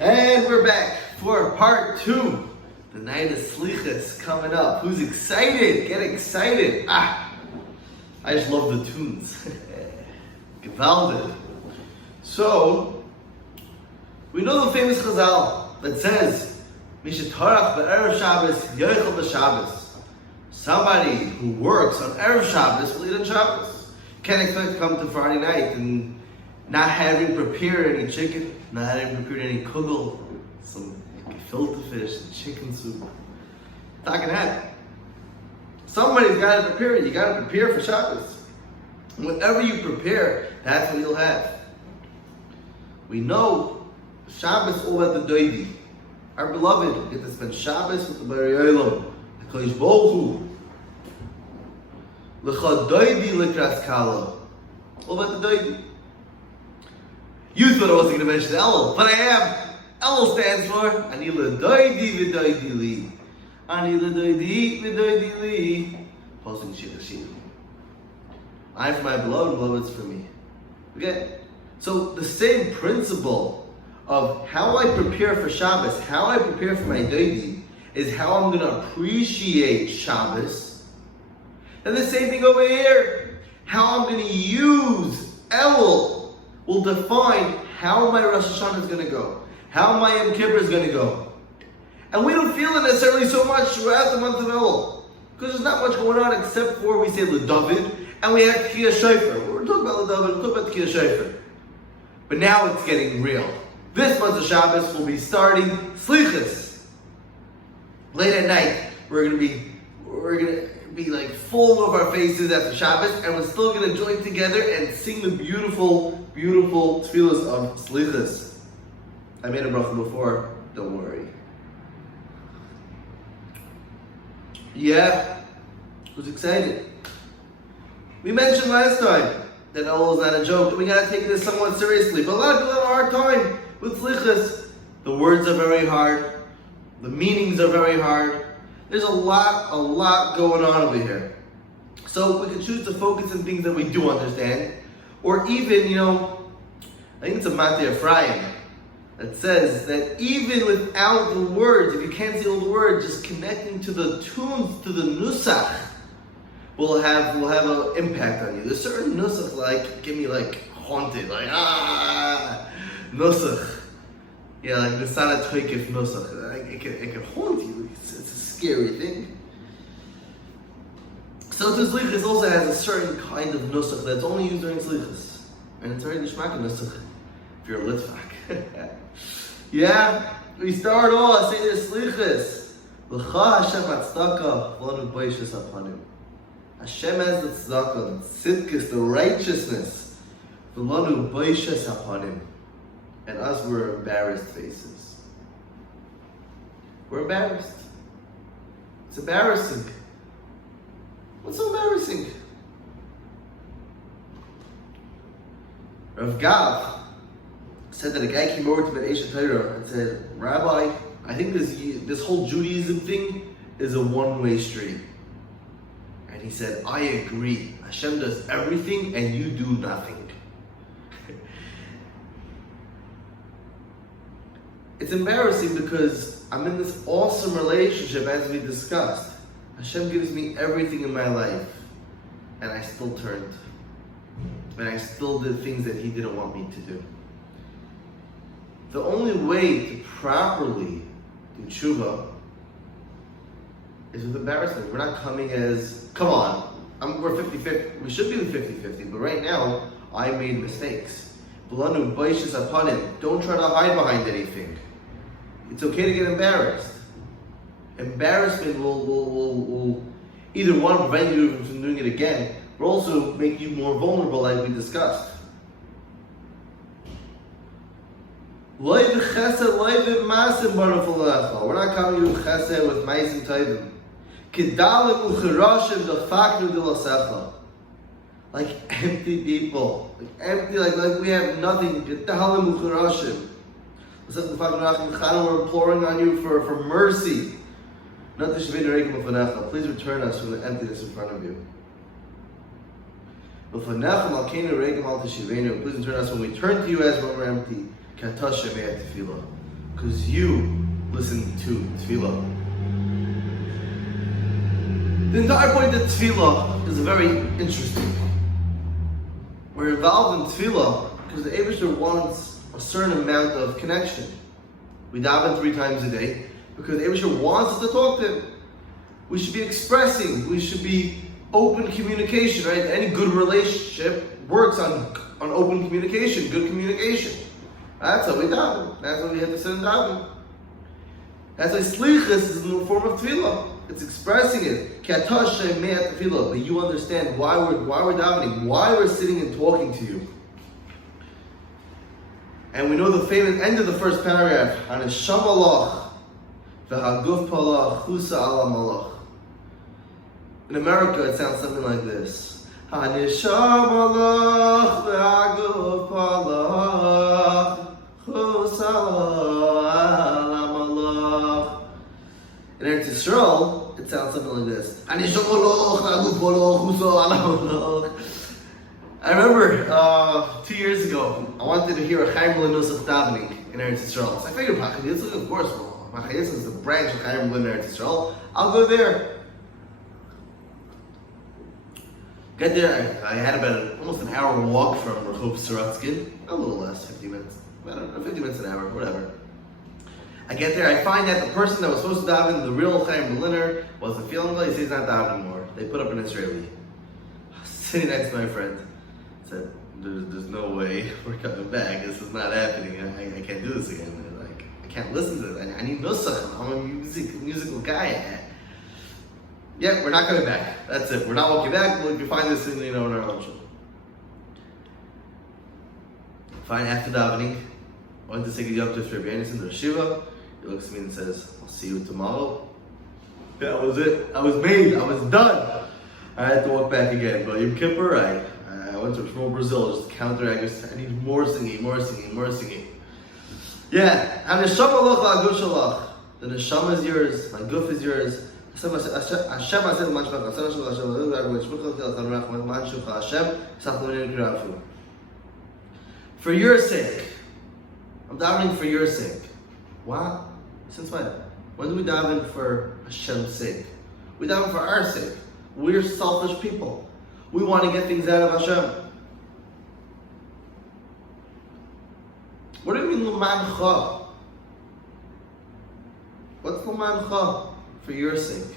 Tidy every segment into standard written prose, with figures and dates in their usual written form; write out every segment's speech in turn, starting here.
And we're back for part 2. The night of Selichos coming up. Who's excited? Get excited. I just love the tunes. Gewaldig. So, we know the famous Chazal that says, Mishetarach be'erev Shabbos, yoichel b'Shabbos. Somebody who works on Erev Shabbos will eat on Shabbos. Can't expect to come to Friday night and not having prepared any chicken, not having prepared any kugel, some filter fish, and chicken soup. Not gonna happen. Somebody's got to prepare it. You got to prepare for Shabbos. And whatever you prepare, that's what you'll have. We know Shabbos is all about the doidi. Our beloved get to spend Shabbos with the Bari Olam, the Kodesh Baruch Hu. L'cha doidi l'kras kala. All about the doidi. You thought I wasn't going to mention Elul, but I am. Elul stands for Ani l'doidi v'doidi li. Ani l'doidi v'doidi li. Posting shir shir. I'm for my beloved, beloved's for me. Okay? So the same principle of how I prepare for Shabbos, how I prepare for my doidi, is how I'm going to appreciate Shabbos. And the same thing over here. How I'm going to use Elul will define how my Rosh Hashanah is going to go, how my Yom Kippur is going to go. And we don't feel it necessarily so much throughout the month of Elul, because there's not much going on except for we say LeDavid, and we have Tkiyah Shofar. We're talking about LeDavid, we're talking about Tkiyah Shofar. But now it's getting real. This month of Shabbos will be starting Selichos. Late at night, we're gonna be like full of our faces after Shabbos, and we're still gonna join together and sing the beautiful, beautiful tefillos of Selichos. I made a bracha before, don't worry. Yeah, who's excited? We mentioned last time that Elul is not a joke, and we gotta take this somewhat seriously. But a lot of people have a hard time with Selichos. The words are very hard, the meanings are very hard. There's a lot going on over here. So we can choose to focus on things that we do understand, or even, I think it's a Matei Ephraim that says that even without the words, if you can't see all the words, just connecting to the tunes, to the nusach, will have an impact on you. There's certain nusach get me haunted, nusach. Yeah, like Nisana Toikif nusach. It can haunt you. It's a scary thing. So Selichos also has a certain kind of nusach that's only used during Selichos. And it's very nishmak nusach if you're a litvak. Yeah, we start off saying this Selichos. L'cha Hashem atzdaka, l'anu boishes apanim. Hashem has the tzedakah, tzidkis, the righteousness. V'lanu boishes apanim. And us, we're embarrassed faces. We're embarrassed. It's embarrassing. What's so embarrassing? Rav Gav said that a guy came over to Ben Eish Torah and said, Rabbi, I think this whole Judaism thing is a one-way street. And he said, I agree. Hashem does everything and you do nothing. It's embarrassing because I'm in this awesome relationship as we discussed. Hashem gives me everything in my life, and I still turned. And I still did things that He didn't want me to do. The only way to properly do tshuva is with embarrassment. We're not coming as, come on, we're 50-50. We should be the 50-50, but right now, I made mistakes. Don't try to hide behind anything. It's okay to get embarrassed. Embarrassment will either one, prevent you from doing it again, but also make you more vulnerable, like we discussed. We're not coming to chesed with ma'asim tovim. Like empty people, like we have nothing. We're imploring on you for mercy. Please return us from the emptiness in front of you. Please return us when we turn to you as when we're empty. because you listen to tefillah. The entire point of tefillah is very interesting. We're involved in tefillah because the Eibusher wants a certain amount of connection. We daven 3 times a day because the Eibusher wants us to talk to Him. We should be expressing. We should be open communication, right? Any good relationship works on open communication, good communication. That's how we daven. That's why we have to sit and daven. That's why Selichos is in the form of tefillah. It's expressing it. But you understand why we're davening, why we're sitting and talking to you. And we know the famous end of the first paragraph. Haneshama malach, v'haguf palach, chusa ala malach. In America, it sounds something like this. Haneshama malach, v'haguf palach, chusa ala malach. In Eretz Yisrael, it sounds something like this. I remember 2 years ago, I wanted to hear a Chaim Nusach davening in Eretz Yisrael. So I figured, of course, Machayis is the branch of Chaim in Eretz Yisrael. I'll go there. Get there, I had about almost an hour walk from Rehov Saratskin. A little less, 50 minutes. I don't know, 50 minutes an hour, whatever. I get there, I find that the person that was supposed to daven, the real Chaim Berliner, wasn't feeling well. He says he's not davening anymore. They put up an Israeli. I was sitting next to my friend. I said, there's no way we're coming back. This is not happening. I can't do this again. I can't listen to this. I need nusach. I'm a musical guy. Yeah, we're not coming back. That's it. We're not walking back. We'll find this in our own show. Fine, after davening, I went to say Yom Tov Rabbi Yonason to the Shiva. He looks at me and says, I'll see you tomorrow. That was it. I was made. I was done. I had to walk back again. But Yom Kippur, I went to Brazil just to counteract. I need more singing. Yeah. And the neshama loch la'aguf shalach. The neshama is yours. My guf is yours. Hashem aseh l'man shmach. Hashem aseh l'Hashem l'Hashem l'Hashem Hashem Hashem Hashem. For your sake. I'm davening for your sake. What? Since when? When do we daven for Hashem's sake? We daven for our sake. We're selfish people. We want to get things out of Hashem. What do you mean l'mancha? What's l'mancha? For your sake.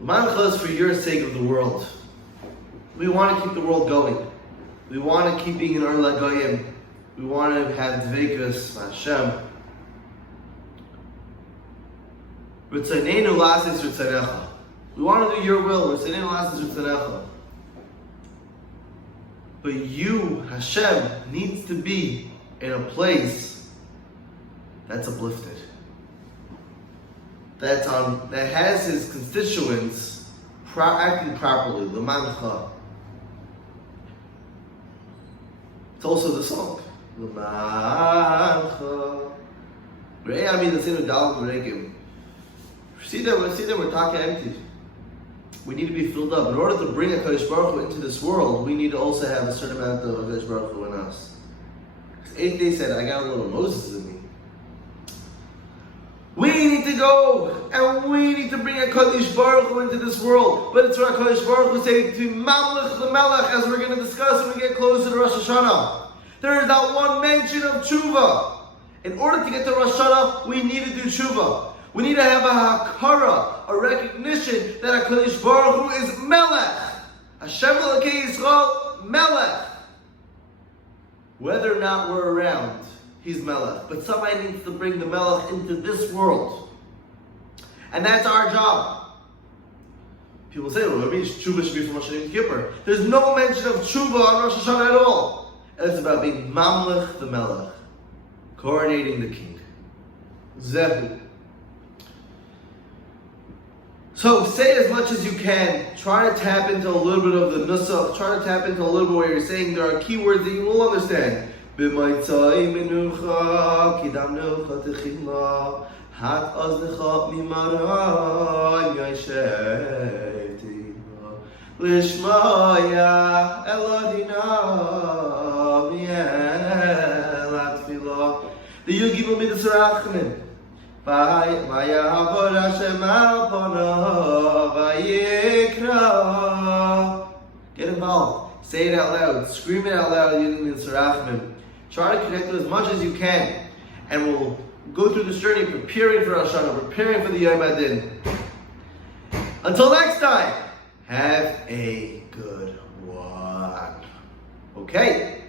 L'mancha is for your sake of the world. We want to keep the world going. We want to keep being in Or Lagoyim. We want to have dveikus Hashem. We want to do your will. But you, Hashem, needs to be in a place that's uplifted. That has his constituents acting properly. L'mancha. It's also the song. L'mancha. See that we're talking empty. We need to be filled up. In order to bring a Kadosh Baruch Hu into this world, we need to also have a certain amount of Kadosh Baruch Hu in us. Because 8th day said, I got a little Moses in me. We need to go and we need to bring a Kadosh Baruch Hu into this world. But it's what Kadosh Baruch Hu saying to Mamlech the Melech, as we're going to discuss when we get closer to Rosh Hashanah. There is not one mention of tshuva. In order to get to Rosh Hashanah, we need to do tshuva. We need to have a hakara, a recognition that HaKadosh Baruch Hu is Melech. Hashem Elokei Yisrael, Melech. Whether or not we're around, He's Melech. But somebody needs to bring the Melech into this world. And that's our job. People say, well, it means tshuva should be from Rosh Hashanah and Kippur. There's no mention of tshuva on Rosh Hashanah at all. And it's about being Mamlech the Melech. Coronating the king. Zehu. So say as much as you can. Try to tap into a little bit of the nusach. Try to tap into a little bit where you're saying there are keywords that you will understand. B'maitzai menucha kidamnucha techila hat aznecha mimarai yashevtina lishmaya eladina V'yugimul midas rachmin. V'yavor Hashem al panav v'yikra. Get involved. Say it out loud. Scream it out loud using midas rachmin. Try to connect to as much as you can. And we'll go through this journey preparing for Rosh Hashanah, preparing for the Yom Adin. Until next time, have a good one. Okay.